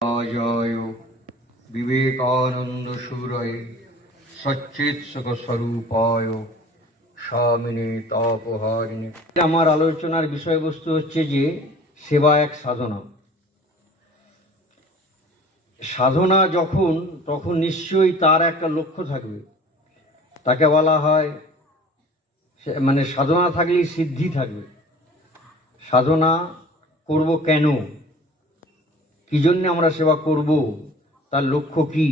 জয় বিবেকানন্দ সুরয় সচ্চিৎসুখ স্বরূপায় স্বামিনে তাপহারিণী। আমার আলোচনার বিষয়বস্তু হচ্ছে যে সেবা এক সাধনা। সাধনা যখন তখন নিশ্চয়ই তার একটা লক্ষ্য থাকবে। তাকে বলা হয় মানে সাধনা থাকলেই সিদ্ধি থাকবে। সাধনা করব কেন, কি জন্য আমরা সেবা করব, তার লক্ষ্য কি,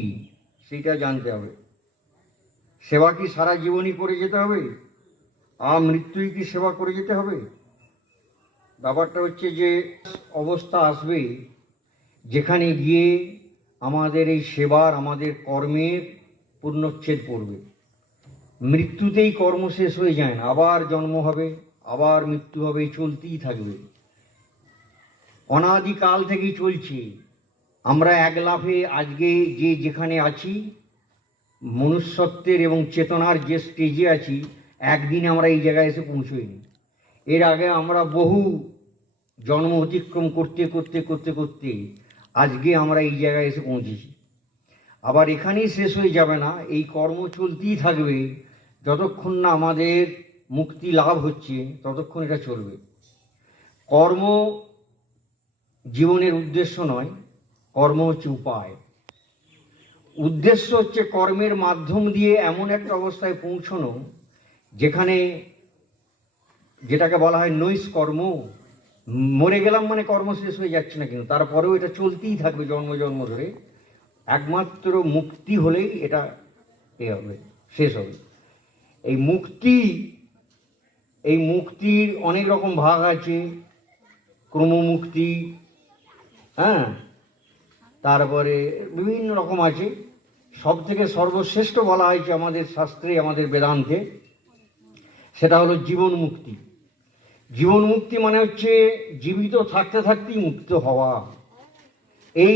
সেটা জানতে হবে। সেবা কি সারা জীবনই করে যেতে হবে, মৃত্যুই কি সেবা করে যেতে হবে? ব্যাপারটা হচ্ছে যে অবস্থা আসবে যেখানে গিয়ে আমাদের এই সেবার, আমাদের কর্মের পূর্ণচ্ছেদ পড়বে। মৃত্যুতেই কর্ম শেষ হয়ে যায় না, আবার জন্ম হবে, আবার মৃত্যু হবে, চলতেই থাকবে। অনাদিকাল থেকেই চলছে। আমরা এক লাফে আজকে যে যেখানে আছি, মনুষ্যত্বের এবং চেতনার যে স্টেজে আছি, একদিনে আমরা এই জায়গায় এসে পৌঁছইনি। এর আগে আমরা বহু জন্ম অতিক্রম করতে করতে করতে করতে আজকে আমরা এই জায়গায় এসে পৌঁছেছি। আবার এখানেই শেষ হয়ে যাবে না, এই কর্ম চলতেই থাকবে। যতক্ষণ না আমাদের মুক্তি লাভ হচ্ছে ততক্ষণ এটা চলবে। কর্ম জীবনের উদ্দেশ্য নয়, কর্ম হচ্ছে উপায়। উদ্দেশ্য হচ্ছে কর্মের মাধ্যম দিয়ে এমন একটা অবস্থায় পৌঁছানো যেখানে, যেটাকে বলা হয় নৈষ কর্ম। মরে গেলাম মানে কর্ম শেষ হয়ে যাচ্ছে না, কিন্তু তারপরেও এটা চলতেই থাকবে জন্ম জন্ম ধরে। একমাত্র মুক্তি হলেই এটা হবে, শেষ হবে। এই মুক্তির অনেক রকম ভাগ আছে। ক্রমমুক্তি, তারপরে বিভিন্ন রকম আছে। সব থেকে সর্বশ্রেষ্ঠ বলা হয়েছে আমাদের শাস্ত্রে, আমাদের বেদান্তে, সেটা হলো জীবন মুক্তি। জীবন মুক্তি মানে হচ্ছে জীবিত থাকতে থাকতেই মুক্ত হওয়া। এই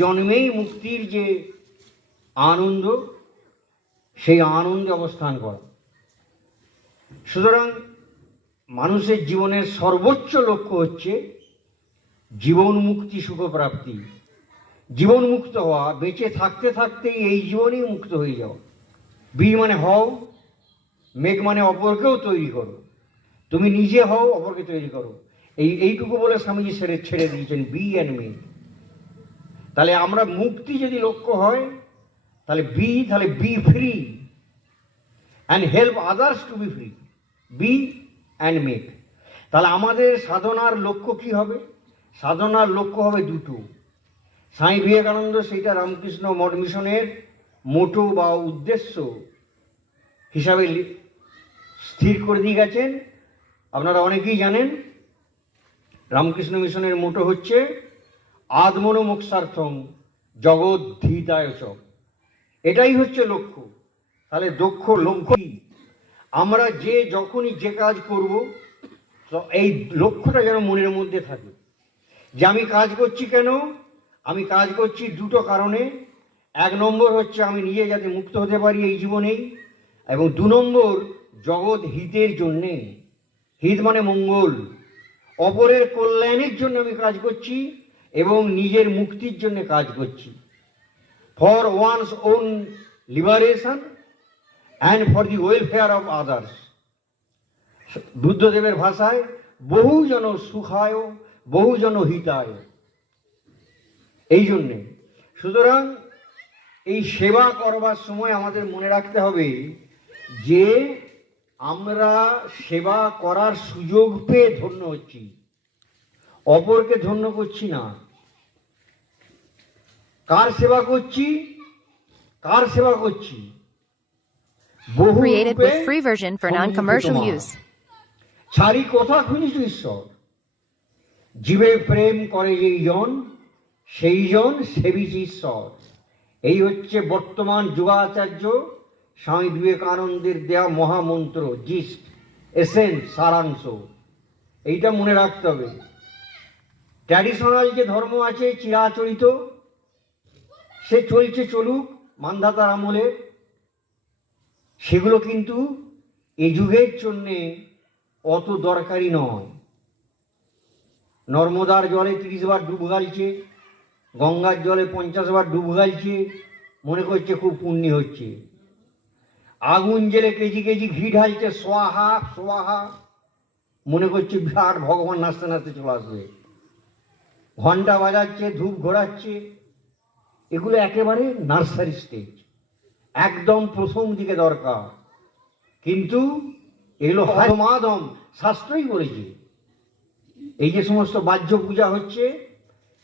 জন্মেই মুক্তির যে আনন্দ, সেই আনন্দে অবস্থান করা। সুতরাং মানুষের জীবনের সর্বোচ্চ লক্ষ্য হচ্ছে জীবন মুক্তি, সুখপ্রাপ্তি। জীবন মুক্ত হওয়া, বেঁচে থাকতে থাকতেই এই জীবনেই মুক্ত হয়ে যাও। বি মানে হও, মেক মানে অপরকেও তৈরি করো। তুমি নিজে হও, অপরকে তৈরি করো। এইটুকু বলে স্বামীজি ছেড়ে দিয়েছেন বি অ্যান্ড মেক। তাহলে আমরা মুক্তি যদি লক্ষ্য হয়, তাহলে be free and help others to be free. Be and make. তাহলে আমাদের সাধনার লক্ষ্য কি হবে? সাধনার লক্ষ্য হবে দুটো। স্বামী বিবেকানন্দ সেইটা রামকৃষ্ণ মঠ মিশনের মোটো বা উদ্দেশ্য হিসাবে স্থির করে দিয়ে গেছেন। আপনারা অনেকেই জানেন রামকৃষ্ণ মিশনের মোটো হচ্ছে আত্মনো মোক্ষার্থং জগদ্ধিতায় চ। এটাই হচ্ছে লক্ষ্য। তাহলে লক্ষ্য আমরা যখনই যে কাজ করব, এই লক্ষ্যটা যেন মনের মধ্যে থাকে যে আমি কাজ করছি কেন। আমি কাজ করছি দুটো কারণে। এক নম্বর হচ্ছে আমি নিজে যাতে মুক্ত হতে পারি এই জীবনেই, এবং দু নম্বর জগৎ হিতের জন্যে। হিত মানে মঙ্গল, অপরের কল্যাণের জন্য আমি কাজ করছি এবং নিজের মুক্তির জন্য কাজ করছি। For one's own liberation and for the welfare of others. বুদ্ধদেবের ভাষায় বহুজন সুখায় বহুজন হিতায়। এই জন্যে সুতরাং এই সেবা করবার সময় আমাদের মনে রাখতে হবে যে আমরা সেবা করার সুযোগ পেয়ে ধন্য হচ্ছি, অপরকে ধন্য করছি না। কার সেবা করছি? বহু ছাড়ি কথা খুঁজিস ঈশ্বর, জীবে প্রেম করে যেই জন সেই জন সেবিছি ঈশ্বর। এই হচ্ছে বর্তমান যুগাচার্য স্বামী বিবেকানন্দের দেওয়া মহামন্ত্র, জিস্ট, এসেন্স, সারাংশ। এইটা মনে রাখতে হবে। ট্র্যাডিশনাল যে ধর্ম আছে চিরাচরিত, সে চলছে চলুক মান্ধাতার আমলে, সেগুলো কিন্তু এই যুগের জন্যে অত দরকারি নয়। নর্মদার জলে 30 বার ডুব গাইছে, গঙ্গার জলে 50 বার ডুব গাইছে, মনে করছে খুব পুণ্য হচ্ছে। আগুন জেলে কেজি কেজি ঘি ঢালছে, সোয়াহা সোয়াহা, মনে করছে বিরাট ভগবান নাচতে নাচতে চলে আসবে। ঘন্টা বাজাচ্ছে, ধূপ ঘোরাচ্ছে, এগুলো একেবারে নার্সারি স্টেজ, একদম প্রথম দিকে দরকার। কিন্তু এগুলো হদমাদম, শাস্ত্রই বলেছে। এই যে সমস্ত বাহ্য পূজা হচ্ছে,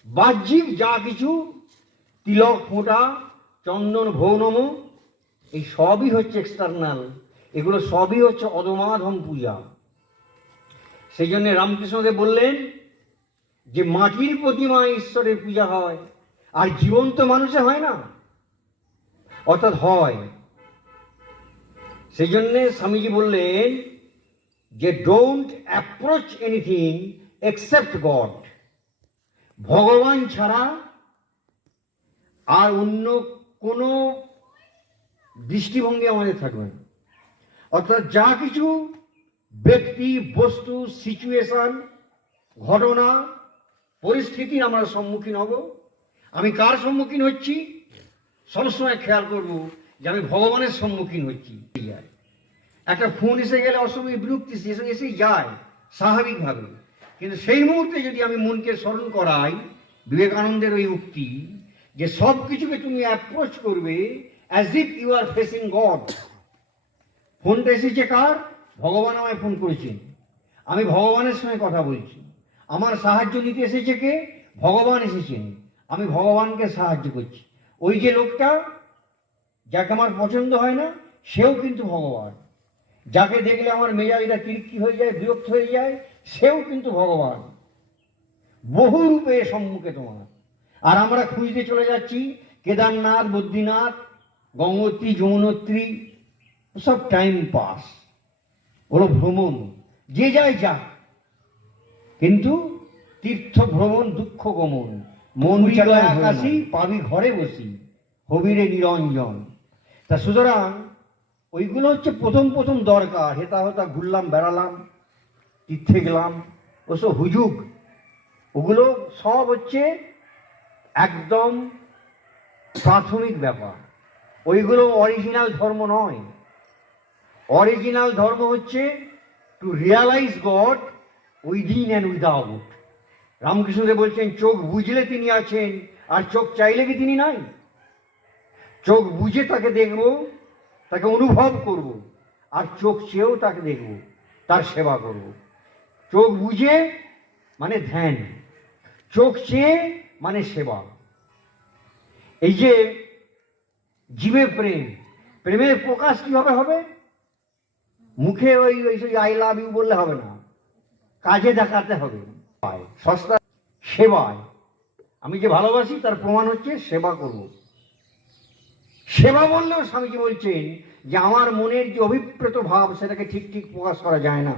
বাহ্যিক যা কিছু, তিলক ফোঁটা, চন্দন ভৌনম, এই সবই হচ্ছে এক্সটার্নাল, এগুলো সবই হচ্ছে অধমাধম পূজা। সেই জন্য রামকৃষ্ণদেব বললেন যে মাটির প্রতিমা ঈশ্বরের পূজা হয়, আর জীবন্ত মানুষে হয় না, অর্থাৎ হয়। সেই জন্যে স্বামীজি বললেন যে don't approach anything except god, ভগবান ছাড়া আর অন্য কোনো দৃষ্টিভঙ্গি আমাদের থাকবে না। অর্থাৎ যা কিছু ব্যক্তি, বস্তু, সিচুয়েশন, ঘটনা, পরিস্থিতির আমরা সম্মুখীন হব, আমি কার সম্মুখীন হচ্ছি সবসময় খেয়াল করব যে আমি ভগবানের সম্মুখীন হচ্ছি। একটা ফোন এসে গেলে অসময়ে বিরক্তি এসেই যায় স্বাভাবিকভাবে, কিন্তু সেই মুহূর্তে যদি আমি মনকে স্মরণ করাই বিবেকানন্দের ওই উক্তি যে সব কিছুকে তুমি অ্যাপ্রোচ করবে as if you are facing God. ফোনটা এসেছে কার? ভগবান আমায় ফোন করেছেন, আমি ভগবানের সঙ্গে কথা বলছি। আমার সাহায্য নিতে এসেছে কে? ভগবান এসেছেন, আমি ভগবানকে সাহায্য করছি। ওই যে লোকটা যাকে আমার পছন্দ হয় না, সেও কিন্তু ভগবান। যাকে দেখলে আমার মেজাজটা তিরকি হয়ে যায়, বিরক্ত হয়ে যায়, সেও কিন্তু ভগবান। বহু রূপে সম্মুখে তোমার। আর আমরা খুঁজতে চলে যাচ্ছি কেদারনাথ, বদ্রীনাথ, গঙ্গোত্রী, যমুনোত্রী, সব টাইম পাস, হলো ভ্রমণ, যে যায় যা। কিন্তু তীর্থ ভ্রমণ দুঃখ গমন, মন চালায় আকাশি, পাবি ঘরে বসি, হবিরে নিরঞ্জন। তা সুতরাং ওইগুলো হচ্ছে প্রথম প্রথম দরকার। হেতা হতা ঘুরলাম, বেড়ালাম, তীর্থে গেলাম, ওসব হুজুগ, ওগুলো সব হচ্ছে একদম প্রাথমিক ব্যাপার। ওইগুলো অরিজিনাল ধর্ম নয়। অরিজিনাল ধর্ম হচ্ছে to realise God within and without. Ramakrishnadev বলছেন চোখ বুঝলে তিনি আছেন, আর চোখ চাইলে কি তিনি নাই? চোখ বুঝে তাকে দেখব, তাকে অনুভব করব, আর চোখ চেয়েও তাকে দেখব, তার সেবা করব। চোখ বুঝে মানে ধ্যান, চোখ চেয়ে মানে সেবা। এই যে জীবে প্রেম, প্রেমের প্রকাশ কিভাবে হবে? মুখে ওই আই লাভ ইউ বললে হবে না, কাজে দেখাতে হবে। সস্তা সেবায়, আমি যে ভালোবাসি তার প্রমাণ হচ্ছে সেবা করব। সেবা বললেও স্বামীজি বলছেন যে আমার মনের যে অভিপ্রেত ভাব সেটাকে ঠিক ঠিক প্রকাশ করা যায় না।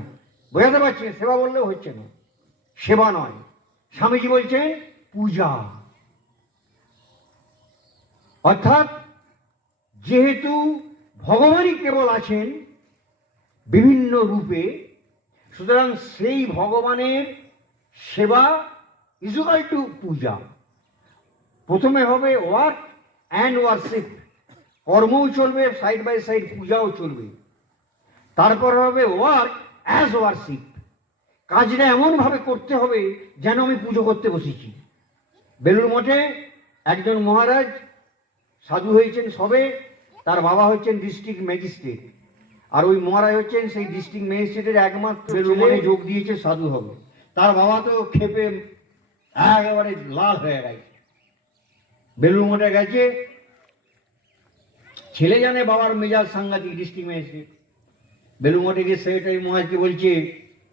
বোঝাতে পারছি? সেবা বললেও হচ্ছে না, সেবা নয়। স্বামীজি বলছেন পূজা। অর্থাৎ যেহেতু ভগবানই কেবল আছেন বিভিন্ন রূপে, সুতরাং সেই ভগবানের সেবা ইজুকাল টু পূজা। প্রথমে হবে ওয়ার্ক অ্যান্ড ওয়ারশিপ, কর্মও চলবে সাইড বাই সাইড, পূজাও চলবে। তারপর হবে ওয়ার্ক অ্যাজ ওয়ারশিপ, কাজটা এমনভাবে করতে হবে যেন আমি পুজো করতে বসেছি। বেলুড় মঠে একজন মহারাজ সাধু হয়েছেন সবে, তার বাবা হচ্ছেন ডিস্ট্রিক্ট ম্যাজিস্ট্রেট, আর ওই মহারাজ হচ্ছেন সেই ডিস্ট্রিক্ট ম্যাজিস্ট্রেটের একমাত্র বেলুড় মঠে যোগ দিয়েছে সাধু হবে। তার বাবা তো ক্ষেপে একেবারে লাল হয়ে গেছে। বেলুড় মঠে গেছে, ছেলে জানে বাবার মেজাজ সাংঘাতিক, ডিস্ট্রিক্ট ম্যাজিস্ট্রেট। বেলুড় মঠে গিয়ে সেক্রেটারি মহারাজকে বলছে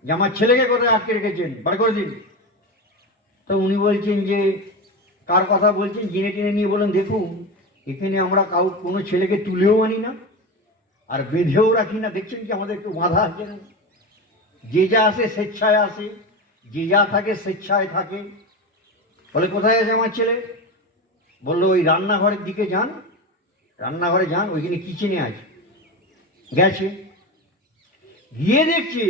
যে আমার ছেলেকে কোথায় আটকে রেখেছেন, বার করে দিন। তো উনি বলছেন যে কার কথা বলছেন, জেনে টেনে নিয়ে বলেন দেখুন এখানে আমরা কোনো ছেলেকে তুলেও আনি না আর বেঁধেও রাখি না, দেখছেন কি আমাদের একটু বাধা আছে না? যে যা আসে স্বেচ্ছায় আসে, যে যা থাকে স্বেচ্ছায় থাকে। বলে কোথায় আছে আমার ছেলে? বললো ওই রান্নাঘরের দিকে যান, রান্নাঘরে যান, ওইখানে কিচেনে আছে। গেছে, গিয়ে দেখছে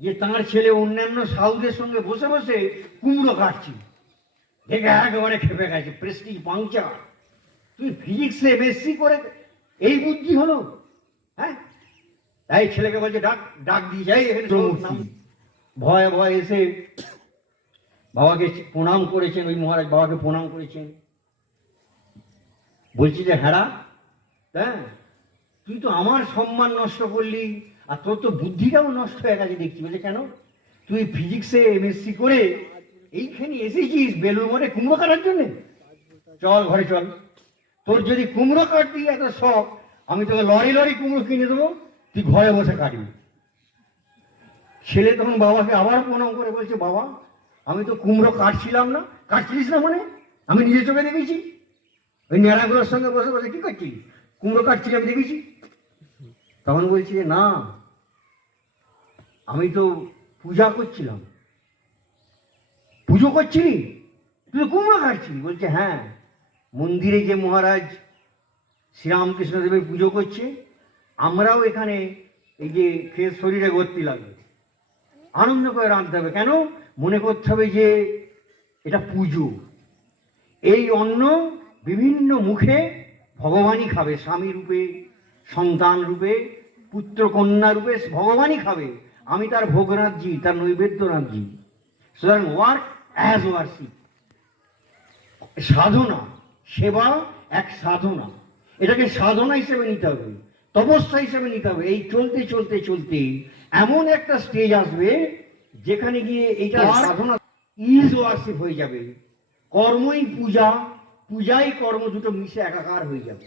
যে তাঁর ছেলে অন্যান্য সাধুদের সঙ্গে বসে বসে কুমড়ো কাটছি, দেখে একেবারে খেপে গেছে, প্রেস্টিজ পাংচার। তুই ফিজিক্সে এমএসসি করে এই বুদ্ধি হলো? হ্যাঁ, তাই ছেলেকে বলছে ডাক ডাক দিয়ে যাই এখানে। ভয়ে ভয়ে এসে বাবাকে প্রণাম করেছেন, ওই মহারাজ বাবাকে প্রণাম করেছেন। বলছি যে হ্যাঁ তুই তো আমার সম্মান নষ্ট করলি, আর তোর তো বুদ্ধিটাও নষ্ট হয়ে গেছে দেখছি। বলছে কেন? তুই ফিজিক্সে এমএসসি করে এইখানে এসেছিস বেলুর মঠে কুমড়ো কাটার জন্য? চল ঘরে চল, তোর যদি কুমড়ো কাটতি এত শখ, আমি তোকে লরি লরি কুমড়ো কিনে দেবো, তুই ঘরে বসে কাটবি। ছেলে তখন বাবাকে আবার প্রণাম করে বলছে, বাবা আমি তো কুমড়ো কাটছিলাম না। কাটছিলিস না মানে? আমি নিজে চোখে দেখেছি, ওই ন্যাড়াগুলোর সঙ্গে বসে বসে কি করছিস? কুমড়ো কাটছিলি আমি দেখেছি। তখন বলছি যে না, আমি তো পূজা করছিলাম। পুজো করছিলি? তুই কুমড়ো কাটছিলি? বলছে হ্যাঁ, মন্দিরে যে মহারাজ শ্রীরামকৃষ্ণদেবের পুজো করছে, আমরাও এখানে এই যে খেয়ে শরীরে গতি লাগবে, আনন্দ করে রাঁধতে হবে। কেন? মনে করতে হবে যে এটা পুজো। এই অন্ন বিভিন্ন মুখে ভগবানই খাবে, স্বামী রূপে, সন্তান রূপে, পুত্র কন্যা রূপে ভগবানই খাবে। আমি তার ভোগ রাঁধছি, তার নৈবেদ্য রাঁধছি। সুতরাং ওয়ার্ক অ্যাজ ওয়ার্শিপ, সাধনা, সেবা এক সাধনা। এটাকে সাধনা হিসেবে নিতে হবে, তপস্যা হিসেবে নিতে হবে। এই চলতে চলতে চলতে এমন একটা স্টেজ আসবে যেখানে গিয়ে এইটা সাধনা ইজ ওয়ার্শিপ হয়ে যাবে। কর্মই পূজা, পূজাই কর্ম, দুটো মিশে একাকার হয়ে যাবে।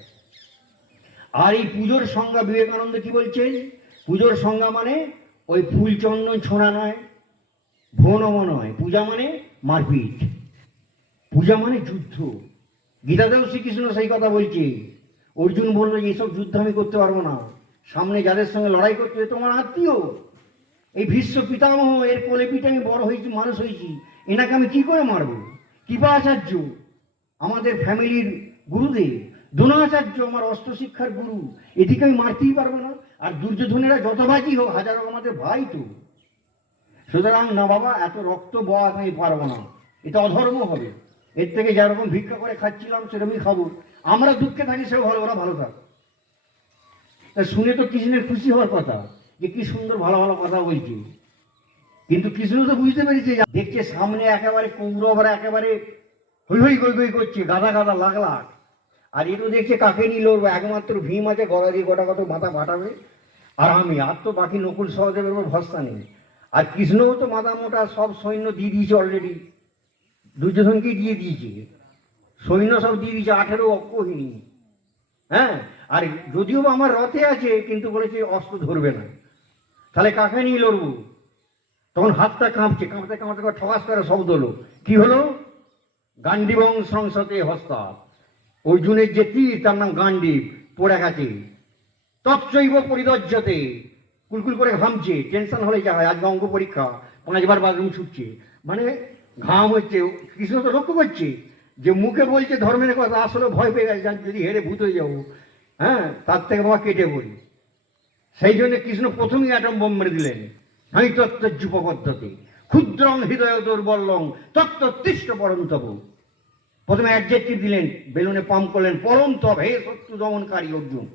আর এই পুজোর সংজ্ঞা বিবেকানন্দ কি বলছেন? পুজোর সংজ্ঞা মানে ওই ফুল চন্দন ছোঁড়া নয়, ভোনম নয়। পূজা মানে মারপিট, পূজা মানে যুদ্ধ। গীতাতেও শ্রীকৃষ্ণ সেই কথা বলছে। অর্জুন বললো যে এইসব যুদ্ধ আমি করতে পারবো না, সামনে যাদের সঙ্গে লড়াই করতে তোমার আত্মীয়, এই ভীষ্ম পিতামহ, এর কোলে পিঠে আমি বড় হয়েছি, মানুষ হয়েছি, এনাকে আমি কি করে মারবো? কৃপাচার্য আমাদের ফ্যামিলির গুরুদেব, দ্রোণাচার্য আমার অস্ত্র শিক্ষার গুরু, এদিকে আমি মারতেই পারবো না। আর দুর্যোধনেরা যতবাজি হোক, হাজার হোক, আমাদের ভাই তো। সুতরাং না বাবা, এত রক্ত বওয়া আমি পারবো না, এটা অধর্ম হবে। এর থেকে যেরকম ভিক্ষা করে খাচ্ছিলাম সেরকমই খাবো। আমরা দুঃখে থাকি, সেও ভালো, ওরা ভালো থাক। শুনে তো কৃষ্ণের খুশি হওয়ার কথা, যে কি সুন্দর ভালো ভালো কথা বলছি। কিন্তু কৃষ্ণ তো বুঝতে পেরেছে, দেখছে সামনে একেবারে কৌরবরা একেবারে হই হই গই গই করছে, গাদা গাদা লাখ লাখ। আর এটু দেখছে কাকে নিয়ে লড়বো, একমাত্র ভীম আছে, গলা দিয়ে গোটা কত মাথা ফাটাবে। আর আমি, আর তো বাকি নকুল সহদেবের উপর ভরসা নেই। আর কৃষ্ণও তো মাথা মোটা সব সৈন্য দিয়ে দিয়েছে অলরেডি, দুর্যোধনকেই দিয়ে দিয়েছে, সৈন্য সব দিয়ে দিয়েছে, 18 অক্ষহীনী। হ্যাঁ, আর যদিও আমার রথে আছে, কিন্তু বলেছে অস্ত্র ধরবে না। তাহলে কাকে নিয়ে লড়বো? তখন হাতটা কাঁপছে, কাঁপতে কাঁপতে ঠকাস করে শব্দ হলো। কি হলো? গান্ডীবং সংসতে হস্তা, অর্জুনের যে তীর তার নাম গান্ডীব, পড়ে গেছে। তৎসৈব পরিদর্যতে, কুলকুল করে ঘামছে, টেনশন হলে যা হয়। আজকে অঙ্ক পরীক্ষা, 5 বার বাথরুম ছুটছে, মানে ঘাম হচ্ছে। কৃষ্ণ তো লক্ষ্য করছে যে মুখে বলছে ধর্মের কথা, আসলে ভয় পেয়ে গেছে, যদি হেরে ভূত হয়ে যাবো, হ্যাঁ, তার থেকে বাবা কেটে পড়ি। সেই জন্য কৃষ্ণ প্রথমেই অ্যাটম বোম মেরে দিলেন। আমি তত্ত্বযুপ পদ্ধতি ক্ষুদ্রং হৃদয় দুর্বলং তত্ত্বতিষ্ঠ পরন্তব। প্রথমে অ্যাডজেক্টিভ দিলেন, বেলুনে পাম্প করলেন, পরন্তব, হে শত্রু দমনকারী অর্জুন।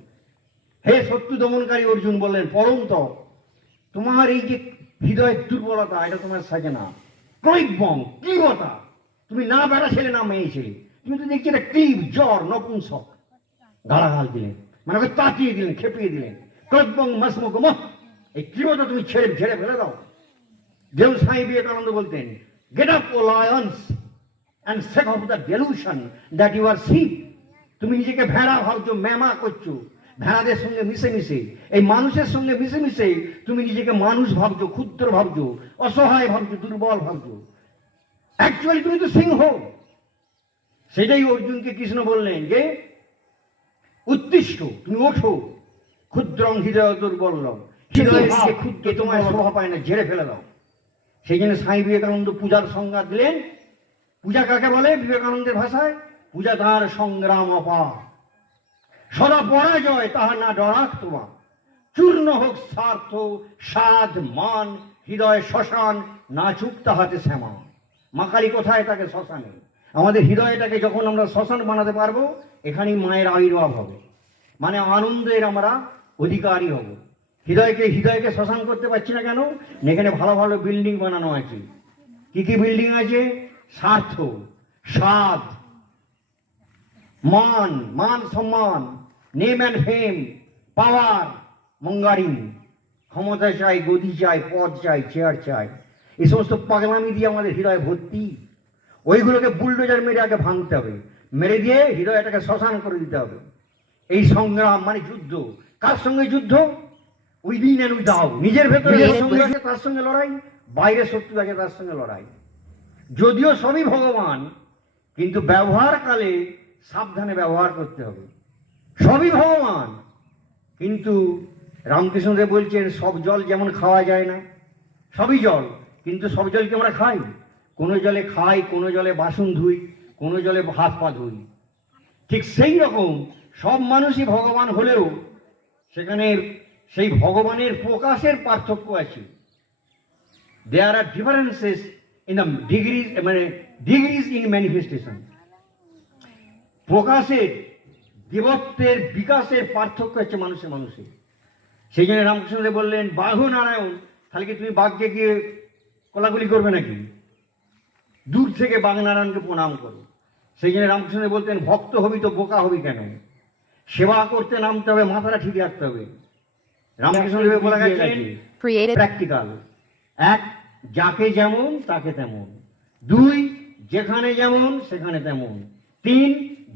হে শত্রু দমনকারী অর্জুন বললেন, পরন্তব, তোমার এই যে হৃদয়ের দুর্বলতা, এটা তোমার সাজে না। ক্রৈবং, ক্লীবতা, তুমি না বেড়া ছেলে না মেয়ে ছেলে, তুমি তো দেখছি এটা ক্লীব, জ্বর, নপুংসক। গালাগাল দিলেন, মানে ওকে তাকিয়ে দিলেন, খেপিয়ে দিলেন। ক্রৈবং মাসমুখ, এই ক্লীবতা তুমি ছেড়ে ফেলে দাও। দেউ স্বামী বিবেকানন্দ বলতেন, get up O lions and set off the delusion that you are sheep. তুমি নিজেকে ভেড়া ভাবছো, মেমা করছো, ভেড়াদের সঙ্গে মিশে মিশে, এই মানুষের সঙ্গে মিশে মিশে তুমি নিজেকে মানুষ ভাবছো, ক্ষুদ্র ভাবছো, অসহায় ভাবছো, দুর্বল ভাবছো। অ্যাকচুয়ালি তুমি তো সিংহ। সেটাই অর্জুনকে কৃষ্ণ বললেন যে উত্তিষ্ঠ, তুমি ওঠো, ক্ষুদ্রং হৃদয় দুর্বলম, হৃদয়ের যে ক্ষুদ্র তোমার শোভা পায় না, ঝেড়ে ফেলে দাও। সেই জন্য স্বামী বিবেকানন্দ পূজার সংজ্ঞা দিলেন। পূজা কাকে বলে বিবেকানন্দের ভাষায়? পূজা তার সংগ্রাম অপা, সদা পরাজয় তাহার না ডরাক তোমার, চূর্ণ হোক স্বার্থ, সাধ, মান, হৃদয় শ্মশান, নাচুক তাহাতে শ্যামা। মা কালী কোথায়? তাকে শ্মশানে। আমাদের হৃদয়টাকে যখন আমরা শ্মশান বানাতে পারবো, এখানেই মায়ের আবির্ভাব হবে, মানে আনন্দের আমরা অধিকারী হব। হৃদয়কে শ্মশান করতে পারছি না কেন? এখানে ভালো ভালো বিল্ডিং বানানো আছে। কি কি বিল্ডিং আছে? স্বার্থ, স্বাদ, মান সম্মান, name and fame, power, mongering, ক্ষমতা চাই, গদি চাই, পদ চাই, চেয়ার চাই। এই সমস্ত পাগলামি দিয়ে আমাদের হৃদয় ভর্তি। ওইগুলোকে বুলডোজার মেরে আগে ভাঙতে হবে, মেরে দিয়ে হৃদয়টাকে শ্মশান করে দিতে হবে। এই সংগ্রাম মানে যুদ্ধ। কার সঙ্গে যুদ্ধ? Within and without. নিজের ভেতরে সঙ্গে আছে তার সঙ্গে লড়াই, বাইরে শত্রু আছে তার সঙ্গে লড়াই। যদিও সবই ভগবান, কিন্তু ব্যবহারকালে সাবধানে ব্যবহার করতে হবে। সবই ভগবান, কিন্তু রামকৃষ্ণদেব বলছেন সব জল যেমন খাওয়া যায় না, সবই জল, কিন্তু সব জলকে আমরা খাই। কোনো জলে খাই, কোনো জলে বাসন ধুই, কোনো জলে হাত পা ধুই। ঠিক সেই রকম সব মানুষই ভগবান হলেও সেখানে সেই ভগবানের প্রকাশের পার্থক্য আছে। There are differences in the degrees in manifestation. প্রকাশের, দেবত্বের, বিকাশের পার্থক্য হচ্ছে মানুষে মানুষে। সেই জন্য রামকৃষ্ণদেব বললেন বাঘ নারায়ণ, তাহলে কি তুমি বাঘকে গিয়ে কোলাগুলি করবে নাকি? দূর থেকে বাঘ নারায়ণকে প্রণাম করো। সেই জন্য রামকৃষ্ণদেব বলতেন ভক্ত হবি তো বোকা হবি কেন? সেবা করতে নামতে হবে, মাথাটা ঠিক রাখতে হবে। রামকৃষ্ণদেব বলে গেছেন প্র্যাকটিক্যাল। এক, যাকে যেমন তাকে তেমন। দুই, যেখানে যেমন সেখানে তেমন। তিন,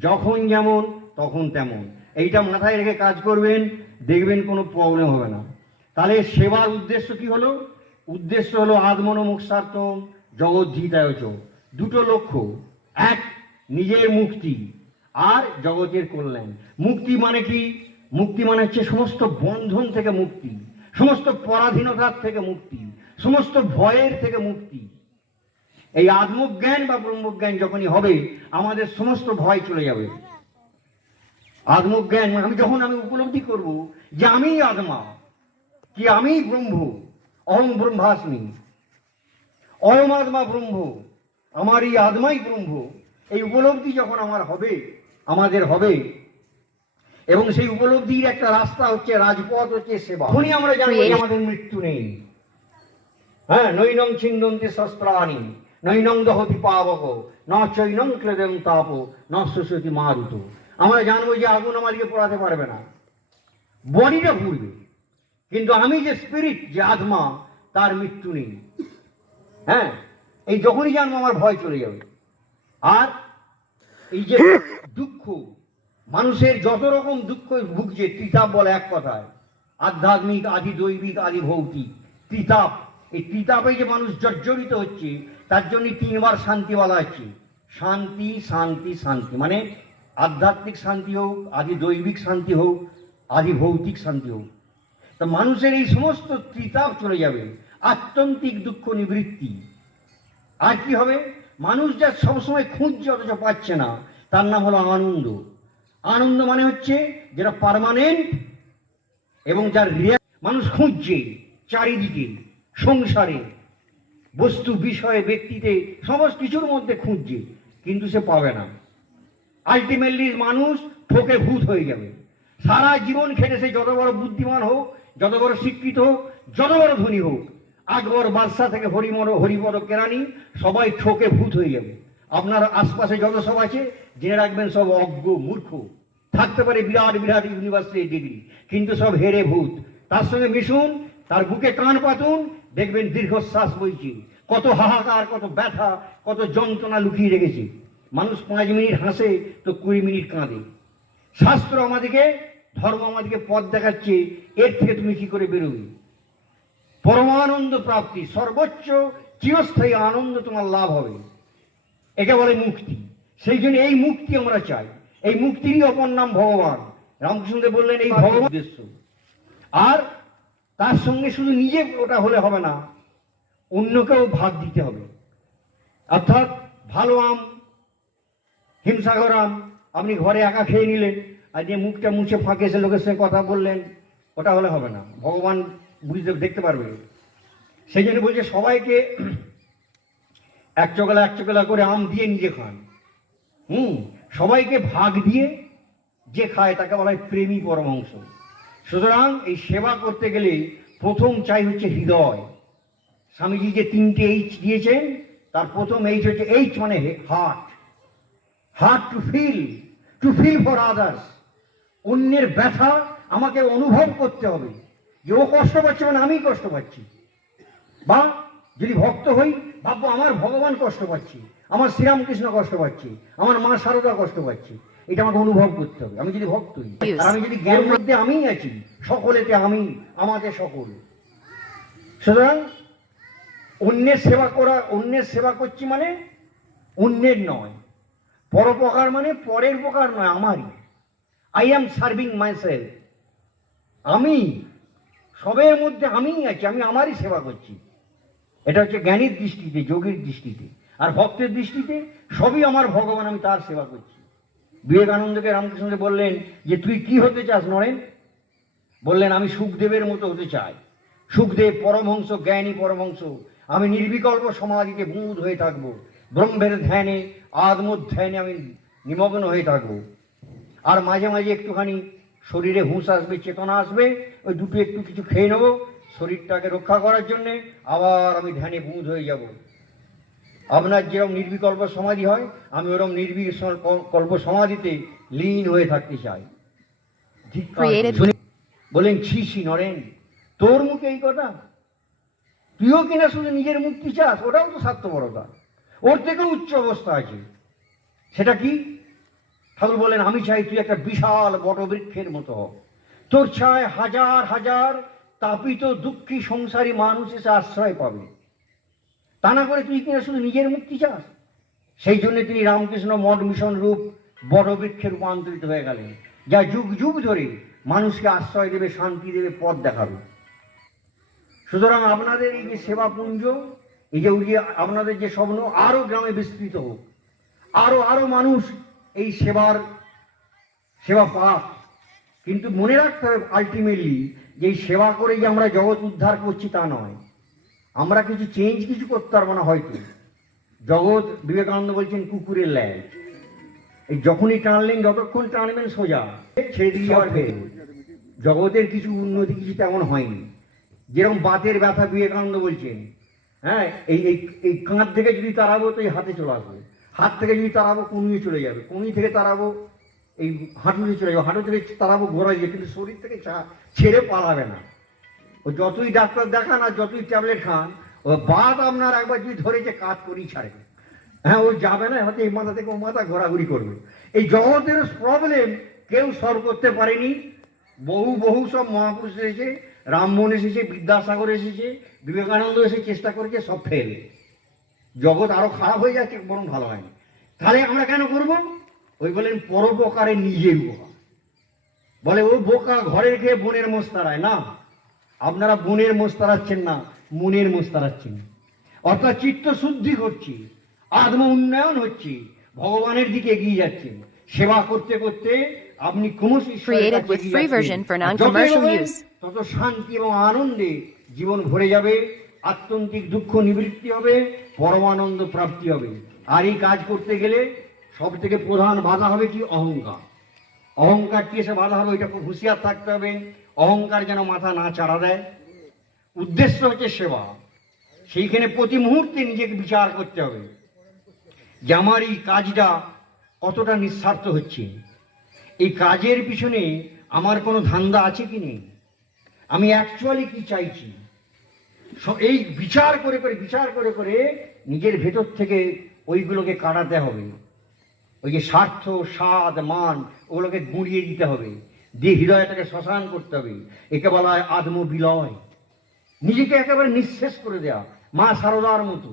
যখন যেমন তখন তেমন। এইটা মাথায় রেখে কাজ করবেন, দেখবেন কোনো প্রবলেম হবে না। তাহলে সেবার উদ্দেশ্য কি হলো? উদ্দেশ্য হলো আত্মন মোক্ষার্থম জগদ্ধিতায় চ। দুটো লক্ষ্য, এক নিজের মুক্তি আর জগতের কল্যাণ। মুক্তি মানে কি? মুক্তি মানে হচ্ছে সমস্ত বন্ধন থেকে মুক্তি, সমস্ত পরাধীনতার থেকে মুক্তি, সমস্ত ভয়ের থেকে মুক্তি। এই আত্মজ্ঞান বা ব্রহ্মজ্ঞান যখনই হবে, আমাদের সমস্ত ভয় চলে যাবে। আত্মজ্ঞান যখন আমি উপলব্ধি করব যে আমি আত্মা, কি আমি ব্রহ্ম, অহং ব্রহ্মাস্মি, অয়ম আত্মা ব্রহ্ম, আমার এই আত্মাই ব্রহ্ম। এই উপলব্ধি যখন আমার হবে, আমাদের হবে, এবং সেই উপলব্ধির একটা রাস্তা হচ্ছে, রাজপথ হচ্ছে সেবা। তখনই আমরা জানবো যে আমাদের মৃত্যু নেই। হ্যাঁ, নৈনং ছিন্দন্তি শস্ত্রাণি, নৈনং দহতি পাবক, ন চৈনং ক্লেদং তাপ, ন শোষতি মারুত। আমরা জানবো যে আগুন আমাদেরকে পোড়াতে পারবে না, বডিটা পুড়বে, কিন্তু আমি যে স্পিরিট, যে আত্মা, তার মৃত্যু নেই। হ্যাঁ, এই যখনই জানবো আমার ভয় চলে যাবে। আর এই যে দুঃখ, মানুষের যত রকম দুঃখ ভুগছে, ত্রিতাপ বলে এক কথায়, আধ্যাত্মিক, আদি দৈবিক, আদি ভৌতিক ত্রিতাপ। এই ত্রিতাপে যে মানুষ জর্জরিত হচ্ছে, তার জন্য তিনবার শান্তি বলা হচ্ছে। শান্তি, শান্তি, শান্তি, মানে আধ্যাত্মিক শান্তি হোক, আদি দৈবিক শান্তি হোক, আদি ভৌতিক শান্তি হোক। তা মানুষের এই সমস্ত ত্রিতাপ চলে যাবে, আত্যন্তিক দুঃখ নিবৃত্তি। আর কি হবে? মানুষ যা সবসময় খুঁজছে অথচ পাচ্ছে না, তার নাম হলো আনন্দ। আনন্দ মানে হচ্ছে যেটা পার্মানেন্ট এবং যার মানুষ খুঁজছে চারিদিকে, সংসারে, বস্তু, বিষয়ে, ব্যক্তিতে, সমস্ত কিছুর মধ্যে খুঁজছে, কিন্তু সে পাবে না। আলটিমেটলি মানুষ ঠকে ভূত হয়ে যাবে। সারা জীবন খেটে সে যত বড় বুদ্ধিমান হোক, যত বড় শিক্ষিত হোক, যত বড় ধনী হোক, আকবর বাদশাহ থেকে হরিপদ কেরানি, সবাই ঠকে ভূত হয়ে যাবে। আপনার আশপাশে যত সব আছে, জেনে রাখবেন সব অজ্ঞ মূর্খ। থাকতে পারে বিরাট বিরাট ইউনিভার্সিটি ডিগ্রি, কিন্তু সব হেরে ভূত। তার সঙ্গে মিশুন, তার বুকে কান পাতুন, দেখবেন দীর্ঘশ্বাস বইছে, কত হাহাকার, কত ব্যথা, কত যন্ত্রণা লুকিয়ে রেখেছে। মানুষ 5 মিনিট হাসে তো 20 মিনিট কাঁদে। শাস্ত্র আমাদেরকে, ধর্ম আমাদেরকে পথ দেখাচ্ছে, এর থেকে তুমি কি করে বেরোবে। পরমানন্দ প্রাপ্তি, সর্বোচ্চ চিরস্থায়ী আনন্দ তোমার লাভ হবে, একে বলে মুক্তি। সেই জন্য এই মুক্তি আমরা চাই। এই মুক্তিরই অপর নাম ভগবান। রামকৃষ্ণদেব বললেন এই ভগবান উদ্দেশ্য। আর তার সঙ্গে শুধু নিজে ওটা হলে হবে না, অন্যকেও ভাগ দিতে হবে। অর্থাৎ ভালো আম, হিমসাগর আম আপনি ঘরে একা খেয়ে নিলেন, আর যে মুখটা মুছে ফাঁকে এসে লোকের সঙ্গে কথা বললেন, ওটা হলে হবে না। ভগবান বুঝতে দেখতে পারবে। সেই জন্য বলছে সবাইকে এক চকলা করে আম দিয়ে নিজে খান। সবাইকে ভাগ দিয়ে যে খায় তাকে বলা হয় প্রেমী পরমহংস। সুতরাং এই সেবা করতে গেলে প্রথম চাই হচ্ছে হৃদয়। স্বামীজি যে 3টে এইচ দিয়েছেন, তার প্রথম এইচ হচ্ছে এইচ মানে heart. Heart to feel for others. অন্যের ব্যথা আমাকে অনুভব করতে হবে, যে ও কষ্ট পাচ্ছে মানে আমি কষ্ট পাচ্ছি। বা যদি ভক্ত হই, ভাববো আমার ভগবান কষ্ট পাচ্ছি, আমার শ্রীরামকৃষ্ণ কষ্ট পাচ্ছি, আমার মা শারদা কষ্ট পাচ্ছি। এটা আমাকে অনুভব করতে হবে, আমি যদি ভক্ত হই। আর আমি যদি জ্ঞান মধ্যে আমিই আছি, সকলেতে আমি, আমাদের সকল। সুতরাং অন্যের সেবা করা, অন্যের সেবা করছি মানে অন্যের নয়, পরোপকার মানে পরের উপকার নয়, আমারই। I am serving my self. আমি সবের মধ্যে আমিই আছি, আমি আমারই সেবা করছি। এটা হচ্ছে জ্ঞানীর দৃষ্টিতে, যোগীর দৃষ্টিতে। আর ভক্তের দৃষ্টিতে সবই আমার ভগবান, আমি তার সেবা করছি। বিবেকানন্দকে রামকৃষ্ণ বললেন যে তুই কি হতে চাস নরেন? বললেন আমি সুখদেবের মতো হতে চাই। সুখদেব পরমহংস, জ্ঞানী পরমহংস। আমি নির্বিকল্প সমাধিতে বুঁদ হয়ে থাকবো, ব্রহ্মের ধ্যানে, আত্মধ্যানে আমি নিমগ্ন হয়ে থাকবো। আর মাঝে মাঝে একটুখানি শরীরে হুঁশ আসবে, চেতনা আসবে, ওই দুটো একটু কিছু খেয়ে নেবো শরীরটাকে রক্ষা করার জন্যে, আবার আমি ধ্যানে বুঁদ হয়ে যাব। আপনার যেরকম নির্বিকল্প সমাধি হয়, আমি ওরকম নির্বিকল্প সমাধিতে লীন হয়ে থাকতে চাই। বলেন ছি নরেন, তোর মুখে এই কথা? তুইও কিনা শুধু নিজের মুক্তি চাস, ওটাও তো স্বার্থপরতা। ওর থেকেও উচ্চ অবস্থা আছে। সেটা কি? ঠাকুর বলেন আমি চাই তুই একটা বিশাল বটবৃক্ষের মতো হ, তোর ছায় হাজার হাজার তাপিত দুঃখী সংসারী মানুষ এসে আশ্রয় পাবে। তা না করে তুই কিনা শুধু নিজের মুক্তি চাস। সেই জন্য তিনি রামকৃষ্ণ মঠ মিশন রূপ বটবৃক্ষে রূপান্তরিত হয়ে গেলেন, যা যুগ যুগ ধরে মানুষকে আশ্রয় দেবে, শান্তি দেবে, পথ দেখাবে। সুতরাং আপনাদের এই যে সেবা পুঞ্জ, এই যে আপনাদের যে স্বপ্ন আরো গ্রামে বিস্তৃত হোক, আরো মানুষ এই সেবা পাক। কিন্তু মনে রাখতে হবে আলটিমেটলি যে এই সেবা করে যে আমরা জগৎ উদ্ধার করছি তা নয়। আমরা কিছু করতে পারবো না হয়তো। জগৎ, বিবেকানন্দ বলছেন কুকুরের ল্যাজ, এই যখনই টানলেন, যতক্ষণ টানবেন সোজা ছেড়ে দিয়ে যাওয়ার ফের। জগতের কিছু উন্নতি কিছু তেমন হয়নি। যেরকম বাতের ব্যথা বিবেকানন্দ বলছেন, হ্যাঁ, এই কাঁধ থেকে যদি তাড়াবো তো এই হাতে চলে আসবে, হাত থেকে যদি তাড়াবো কনুয়ে চলে যাবে, কনুই থেকে তাড়াবো এই হাঁটুতে চলে যাবে, হাঁটু থেকে তাড়াবো গোড়ায় যাবে, কিন্তু শরীর থেকে ছেড়ে পালাবে না। ও যতই ডাক্তার দেখান আর যতই ট্যাবলেট খান, ও বাত আপনার একবার যদি ধরেছে কাজ করেই ছাড়বে। হ্যাঁ, ও যাবে না, হয়তো এই মাথা থেকে ও মাথা ঘোরাঘুরি করবে। এই জগতের প্রবলেম কেউ সলভ করতে পারেনি। বহু সব মহাপুরুষ এসেছে, রামমোহন এসেছে, বিদ্যাসাগর এসেছে, বিবেকানন্দ এসে চেষ্টা করেছে, সব ফেল। জগৎ আরো খারাপ হয়ে যাচ্ছে, বরং ভালো হয়নি। তাহলে আমরা কেন করবো? ওই বলেন পরোপকারে নিজের উপকার। বলে ও বোকা, ঘরে খেয়ে বোনের মোষ তাড়ায় না। আপনারা বোনের মোষ তাড়াচ্ছেন না, মনের মোষ তাড়াচ্ছেন। অর্থাৎ চিত্ত শুদ্ধি করছি, আত্ম উন্নয়ন হচ্ছে, ভগবানের দিকে এগিয়ে যাচ্ছেন। সেবা করতে করতে আপনি ক্রমশ তত শান্তি এবং আনন্দে জীবন ভরে যাবে, আত্যন্তিক দুঃখ নিবৃত্তি হবে, পরমানন্দ প্রাপ্তি হবে। আর এই কাজ করতে গেলে সব থেকে প্রধান বাধা হবে কি? অহংকার। অহংকারটি এসে বাধা হবে, ওইটা খুব হুঁশিয়ার থাকতে হবে। অহংকার যেন মাথা না চাড়া দেয়। উদ্দেশ্য হচ্ছে সেবা। সেইখানে প্রতি মুহূর্তে নিজেকে বিচার করতে হবে যে আমার এই কাজটা কতটা নিঃস্বার্থ হচ্ছে, এই কাজের পিছনে আমার কোনো ধান্দা আছে কি নেই, আমি অ্যাকচুয়ালি কি চাইছি। এই বিচার করে নিজের ভেতর থেকে ওইগুলোকে কাটাতে হবে। ওই যে স্বার্থ, স্বাদ, মান, ওগুলোকে গুঁড়িয়ে দিতে হবে, দিয়ে হৃদয়টাকে শ্মশান করতে হবে। একে বলা হয় আত্মবিলয়। নিজেকে একেবারে নিঃশেষ করে দেওয়া। মা শারদার মতো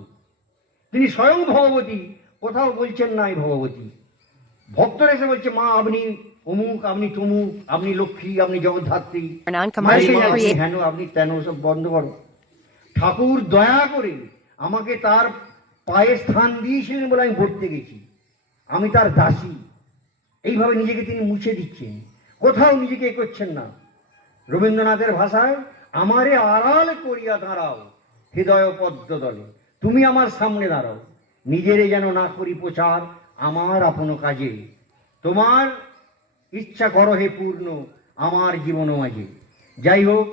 তিনি স্বয়ং ভগবতী, কোথাও বলছেন নাই ভগবতী। ভক্তরা এসে বলছে মা আপনি অমুক, আপনি তমুক, আপনি লক্ষ্মী, আপনি জগদ্ধাত্রী, হেন, আপনি তেন, সব বন্ধ করো। ঠাকুর দয়া করে আমাকে তার পায়ে স্থান দিয়েছিলেন বলে আমি ভরতে গেছি, আমি তার দাসী। এইভাবে নিজেকে তিনি মুছে দিচ্ছেন, কোথাও নিজেকে করছেন না। রবীন্দ্রনাথের ভাষায় আমারে আড়াল করিয়া দাঁড়াও, হৃদয় পদ্ম দলে। তুমি আমার সামনে দাঁড়াও, নিজেরে যেন না করি প্রচার আমার আপন কাজে। তোমার ইচ্ছা করো হে পূর্ণ আমার জীবন মাঝে। যাই হোক,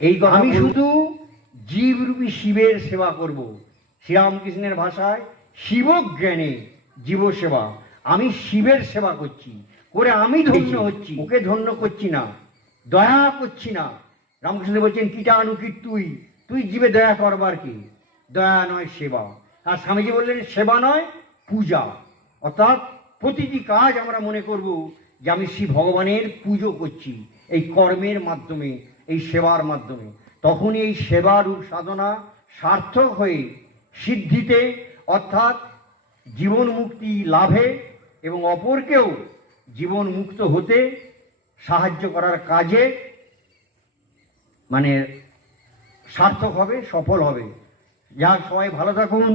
এই কথা আমি শুধু জীবরূপী শিবের সেবা করব। শ্রীরামকৃষ্ণের ভাষায় শিবজ্ঞানে জীব সেবা। আমি শিবের সেবা করছি, করে আমি ধন্য হচ্ছি, ওকে ধন্য করছি না, দয়া করছি না। রামকৃষ্ণ বলছেন কীটাণু কীট তুই, তুই জীবে দয়া করবার কি? দয়া নয় সেবা। আর স্বামীজি বললেন সেবা নয় পূজা। অর্থাৎ প্রতিটি কাজ আমরা মনে করব যে আমি শ্রী ভগবানের পুজো করছি এই কর্মের মাধ্যমে, এই সেবার মাধ্যমে। তখনই এই সেবারূপ সাধনা সার্থক হয়ে সিদ্ধিতে, অর্থাৎ জীবন মুক্তি লাভে এবং অপরকেও জীবন মুক্ত হতে সাহায্য করার কাজে মানে সার্থক হবে, সফল হবে। যাক, সবাই ভালো থাকুন।